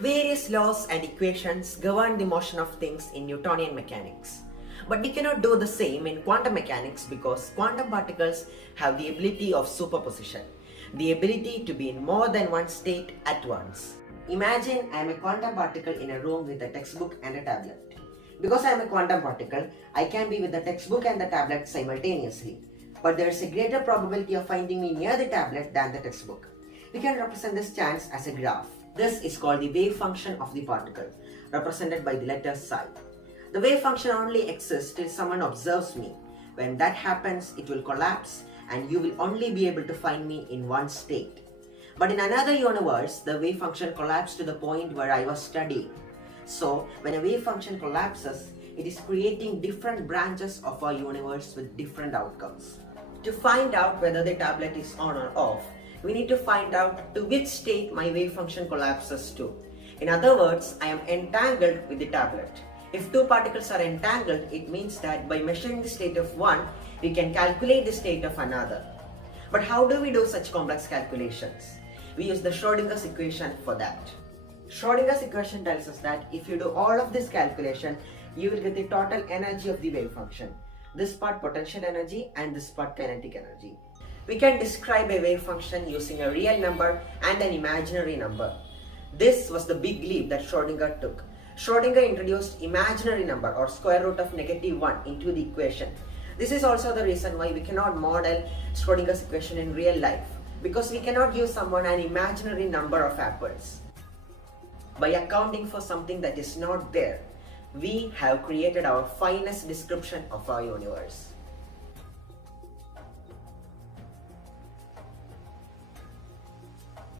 Various laws and equations govern the motion of things in Newtonian mechanics. But we cannot do the same in quantum mechanics because quantum particles have the ability of superposition, the ability to be in more than one state at once. Imagine I am a quantum particle in a room with a textbook and a tablet. Because I am a quantum particle, I can be with the textbook and the tablet simultaneously. But there is a greater probability of finding me near the tablet than the textbook. We can represent this chance as a graph. This is called the wave function of the particle, represented by the letter psi. The wave function only exists till someone observes me. When that happens, it will collapse and you will only be able to find me in one state. But in another universe, the wave function collapsed to the point where I was studying. So, when a wave function collapses, it is creating different branches of our universe with different outcomes. To find out whether the tablet is on or off, we need to find out to which state my wave function collapses to. In other words, I am entangled with the tablet. If two particles are entangled, it means that by measuring the state of one, we can calculate the state of another. But how do we do such complex calculations? We use the Schrodinger's equation for that. Schrodinger's equation tells us that if you do all of this calculation, you will get the total energy of the wave function. This part potential energy and this part kinetic energy. We can describe a wave function using a real number and an imaginary number. This was the big leap that Schrodinger took. Schrodinger introduced imaginary number or square root of -1 into the equation. This is also the reason why we cannot model Schrodinger's equation in real life, because we cannot give someone an imaginary number of apples. By accounting for something that is not there, we have created our finest description of our universe.